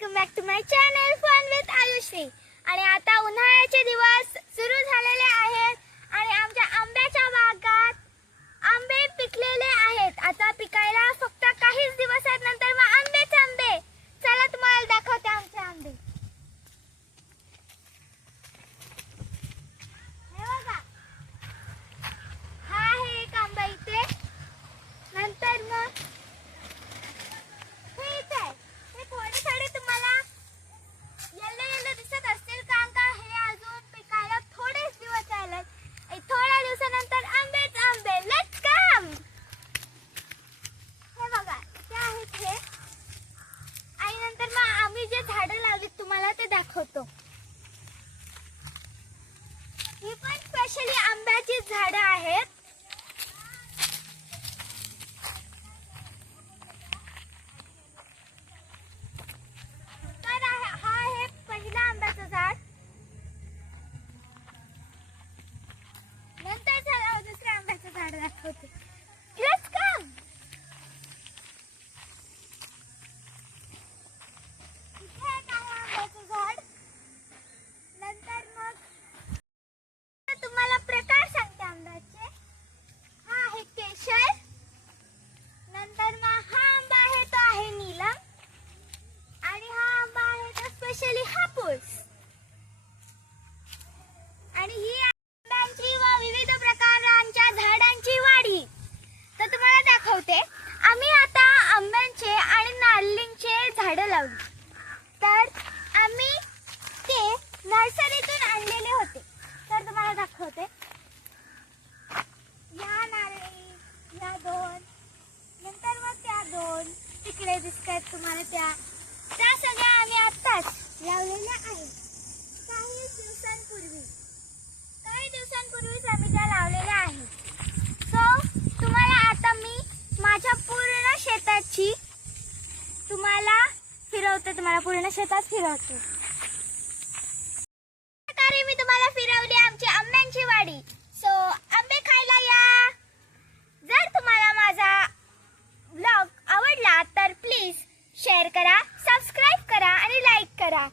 Welcome back to my channel fun with Ayushri. आणि आता उन्हाळ्याचे दिवस सुरू झालेले आहेत आणि आमच्या आंब्याच्या बागात आंबे पिकलेले आहेत। आता पिकायला फक्त काहीच दिवसांनंतर मग आंबेच आंबे। चला तुम्हाला दाखवते आमचे आंबे। हे बघा, हा आहे एक आंबा इथे। नंतर मग हे इथे हे थोडे तुम्हाला येल्लो येल्लो दिसत असतील, कारण का हे अजून पिकायला थोडेच दिवस राहिलेत। थोड्या दिवसानंतर आंबेच आंबे। Let's come. हे बघा, इथे आहेत हे। आणि नंतर मग आम्ही जे झाडं लावलीत तुम्हाला ते दाखवतो। ही पण स्पेशली आंब्याची झाडं आहेत। हा आहे पहिला आंब्याचं झाड। नंतर झालं दुसऱ्या आंब्याचं झाड दाखवते। Let's come. इथे एक आहे आंब्याचं झाड। नंतर मग तुम्हाला प्रकार सांगते आंब्याचे। हा आहे केशर। नंतर मग हा आंबा आहे तो आहे नीलम। आणि हा आंबा आहे तो स्पेशली हापूस। आणि ही आंब्यांची व विविध प्रकारांच्या झाडांची वाढी तर तुम्हाला दाखवते। आम्ही आता आंब्यांचे आणि नारळींचे झाडं लावली, तर आम्ही ते नर्सरीतून आणलेले होते। तर तुम्हाला दाखवते। या नारळी, या दोन, नंतर मग त्या दोन तिकडे दिसतात तुम्हाला त्या सगळ्या आम्ही आत्ताच लावलेल्या आहेत। काही दिवसांपूर्वीच आम्ही त्या लावलेल्या आहेत। सो तुम्हाला आता मी माझ्या पूर्ण शेताची पूर्ण शेतात फिरवते। प्रकारे मी तुम्हाला फिरवली आमची आंब्यांची वाडी। सो आंबे खायला या। जर तुम्हाला माझा व्लॉग आवडला तर प्लीज शेअर करा, सबस्क्राईब करा आणि लाईक करा।